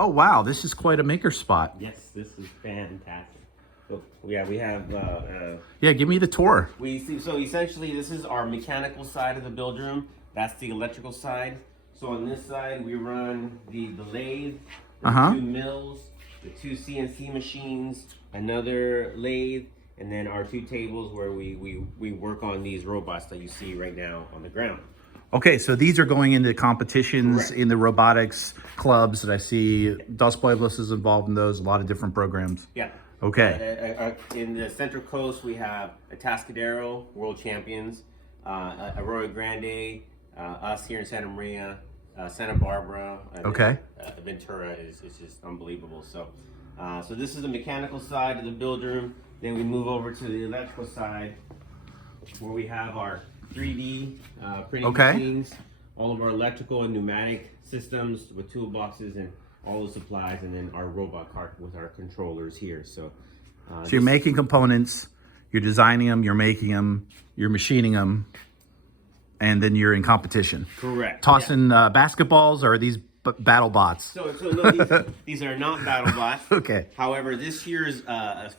Oh, wow. This is quite a maker spot. Yes, this is fantastic. So, yeah, we have... Yeah, give me the tour. So essentially, this is our mechanical side of the build room. That's the electrical side. So on this side, we run the lathe, the 2 mills, the 2 CNC machines, another lathe, and then our 2 tables where we work on these robots that you see right now on the ground. Okay, so these are going into competitions in the robotics clubs that I see. Dos Pueblos is involved in those, a lot of different programs. Yeah. Okay. In the Central Coast, we have Atascadero, world champions, Arroyo Grande, us here in Santa Maria, Santa Barbara, Ventura is just unbelievable. So, so this is the mechanical side of the build room. Then we move over to the electrical side, where we have our 3D printing machines, all of our electrical and pneumatic systems with toolboxes and all the supplies, and then our robot cart with our controllers here. So, so you're making components, you're designing them, you're making them, you're machining them, and then you're in competition. Correct. Tossing basketballs, or are these battle bots? So no, these are not battle bots. Okay. However, this year's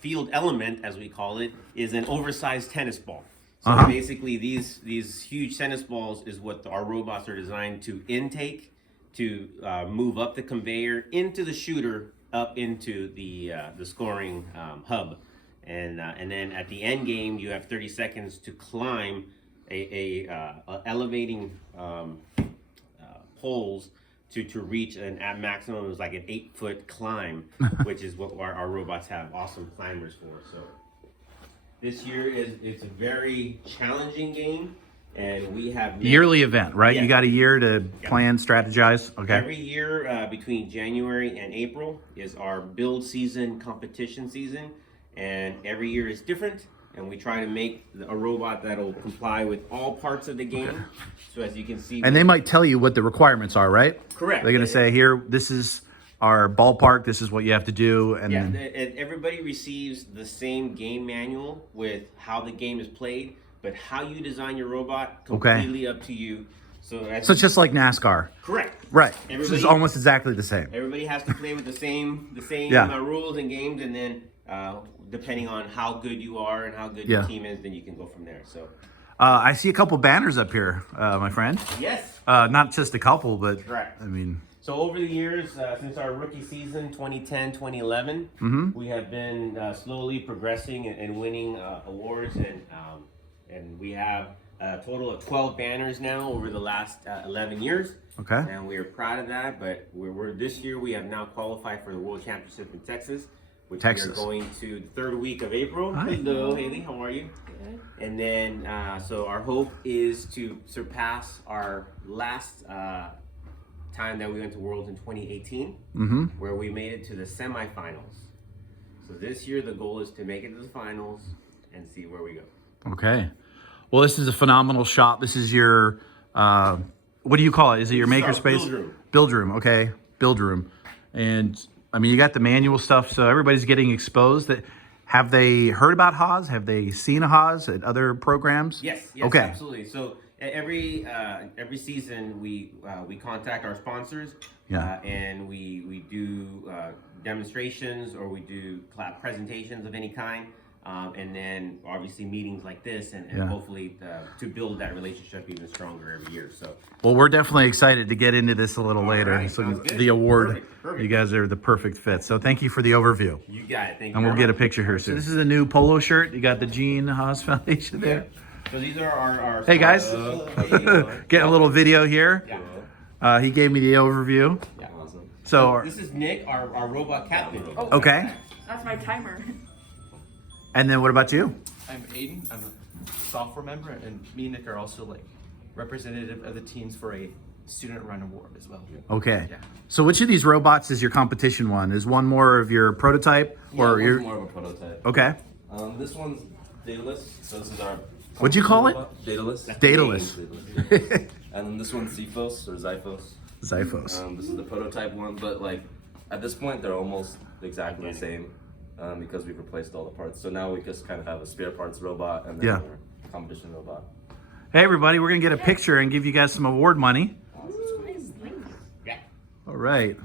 field element, as we call it, is an oversized tennis ball. So basically, these huge tennis balls is what our robots are designed to intake, to move up the conveyor into the shooter, up into the scoring hub, and then at the end game, you have 30 seconds to climb a elevating poles to reach at maximum is like an 8-foot climb, which is what our robots have awesome climbers for. So this year it's a very challenging game, and we have yearly event, right? You got a year to plan, strategize. Okay. Every year between January and April is our build season, competition season, and every year is different. And we try to make a robot that'll comply with all parts of the game. So as you can see, and they might tell you what the requirements are, right? Correct. They're going to say, here, this is our ballpark. This is what you have to do. And and everybody receives the same game manual with how the game is played, but how you design your robot, completely up to you. So it's just like NASCAR. Correct. Right. This is almost exactly the same. Everybody has to play with the same rules and games, and then depending on how good you are and how good your team is, then you can go from there. So I see a couple banners up here, my friend. Yes. Not just a couple, but correct. I mean. So over the years, since our rookie season, 2010, 2011, we have been slowly progressing and winning awards, and we have a total of 12 banners now over the last 11 years. Okay. And we are proud of that, but this year we have now qualified for the World Championship in Texas, which we are going to the 3rd week of April. Hi. Hello, Haley, how are you? Good. And then, so our hope is to surpass our last time that we went to Worlds in 2018, where we made it to the semifinals. So this year the goal is to make it to the finals and see where we go. Okay. Well, this is a phenomenal shop. This is your, what do you call it? Is it your makerspace? Build room. Build room, okay. Build room. And I mean, you got the manual stuff, so everybody's getting exposed. Have they heard about Haas? Have they seen a Haas at other programs? Yes, okay. Absolutely. So every season we contact our sponsors, and we do demonstrations, or we do presentations of any kind. And then obviously meetings like this, and hopefully to build that relationship even stronger every year. So, well, we're definitely excited to get into this a little later. Right, so the award, perfect. You guys are the perfect fit. So thank you for the overview. You got it. Thank you. And we'll get a picture here soon. So this is a new polo shirt. You got the Gene Haas Foundation there. So these are our hey guys, getting a little video here. Yeah. He gave me the overview. Yeah, awesome. So this is Nick, our robot captain. Oh, okay. That's my timer. And then what about you? I'm Aiden. I'm a software member, and me and Nick are also like representative of the teams for a student run award as well. Okay. Yeah. So which of these robots is your competition one? Is one more of your prototype, or one's more of a prototype. Okay. This one's dataless. So this is our. What'd you call it? Dataless. Dataless. And then this one's Zephos or Zyphos. Zyphos. This is the prototype one, but like at this point they're almost exactly the same. Because we've replaced all the parts. So now we just kind of have a spare parts robot and then our competition robot. Hey everybody, we're gonna get a picture and give you guys some award money. Yeah. All right.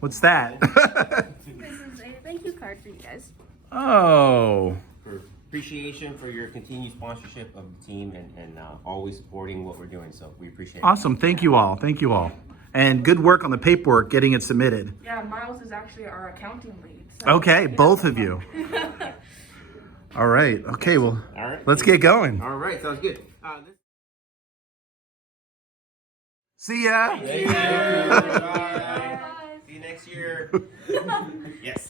What's that? This is a thank you card for you guys. Oh. For appreciation for your continued sponsorship of the team and always supporting what we're doing. So we appreciate it. Awesome. Thank you all. Thank you all. And good work on the paperwork, getting it submitted. Yeah, Miles is actually our accounting lead. So Okay, both of you. All right. Okay, well, All right. let's get going. All right. Sounds good. See ya. Thank you. Bye. See you next year. Yes.